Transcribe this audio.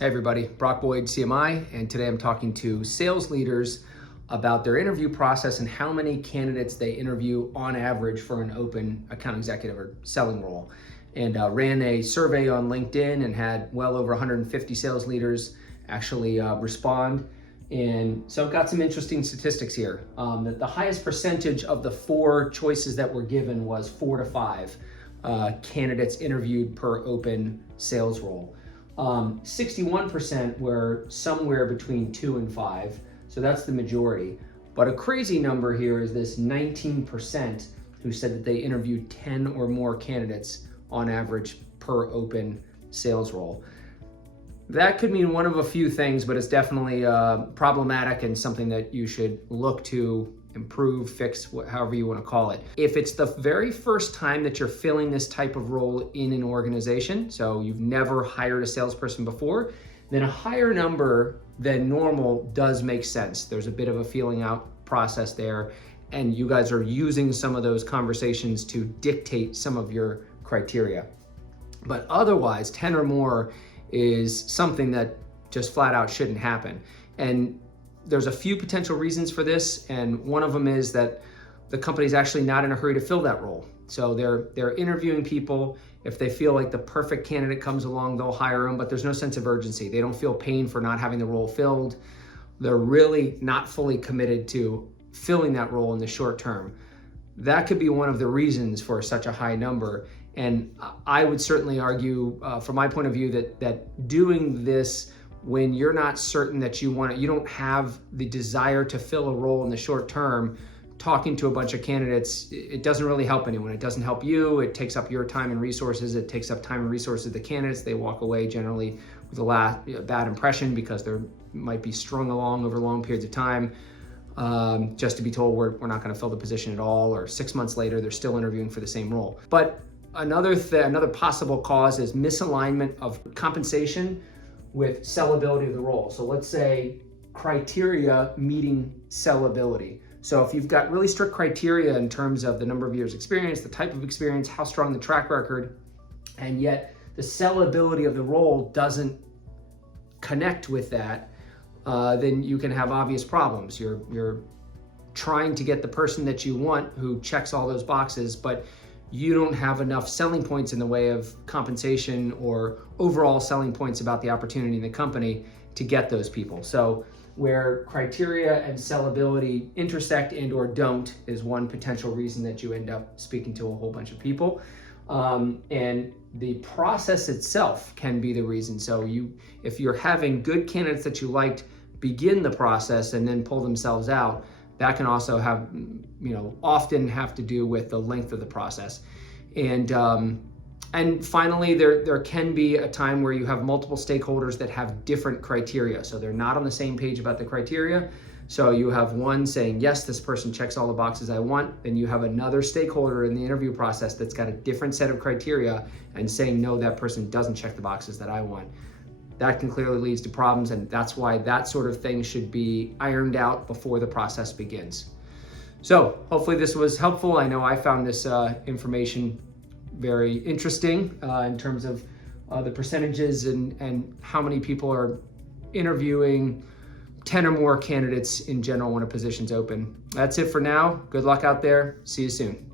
Hey everybody, Brock Boyd, CMI, and today I'm talking to sales leaders about their interview process and how many candidates they interview on average for an open account executive or selling role. And ran a survey on LinkedIn and had well over 150 sales leaders actually respond. And so I've got some interesting statistics here. That the highest percentage of the four choices that were given was 4 to 5 candidates interviewed per open sales role. 61% were somewhere between 2 and 5, so that's the majority. But a crazy number here is this 19% who said that they interviewed 10 or more candidates on average per open sales role. That could mean one of a few things, but it's definitely problematic and something that you should look to improve, fix, however you want to call it. If it's the very first time that you're filling this type of role in an organization, so you've never hired a salesperson before, then a higher number than normal does make sense. There's a bit of a feeling out process there, and you guys are using some of those conversations to dictate some of your criteria. But otherwise, 10 or more is something that just flat out shouldn't happen. And there's a few potential reasons for this, and one of them is that the company's actually not in a hurry to fill that role. So they're interviewing people. If they feel like the perfect candidate comes along, they'll hire them, but there's no sense of urgency. They don't feel pain for not having the role filled. They're really not fully committed to filling that role in the short term. That could be one of the reasons for such a high number. And I would certainly argue, from my point of view, that doing this when you're not certain that you don't have the desire to fill a role in the short term, talking to a bunch of candidates, it doesn't really help anyone. It doesn't help you. It takes up your time and resources. It takes up time and resources of the candidates. They walk away generally with a bad impression because they might be strung along over long periods of time, just to be told we're not going to fill the position at all, or 6 months later they're still interviewing for the same role. But another possible cause is misalignment of compensation with sellability of the role. So let's say criteria meeting sellability. So if you've got really strict criteria in terms of the number of years experience, the type of experience, how strong the track record, and yet the sellability of the role doesn't connect with that, then you can have obvious problems. You're trying to get the person that you want who checks all those boxes, but you don't have enough selling points in the way of compensation or overall selling points about the opportunity in the company to get those people. So where criteria and sellability intersect and or don't is one potential reason that you end up speaking to a whole bunch of people. And the process itself can be the reason. So if you're having good candidates that you liked begin the process and then pull themselves out, that can also have, often have to do with the length of the process. And finally, there can be a time where you have multiple stakeholders that have different criteria. So they're not on the same page about the criteria. So you have one saying, yes, this person checks all the boxes I want. Then you have another stakeholder in the interview process that's got a different set of criteria and saying, no, that person doesn't check the boxes that I want. That can clearly lead to problems, and that's why that sort of thing should be ironed out before the process begins. So hopefully this was helpful. I know I found this information very interesting in terms of the percentages and how many people are interviewing 10 or more candidates in general when a position's open. That's it for now. Good luck out there. See you soon.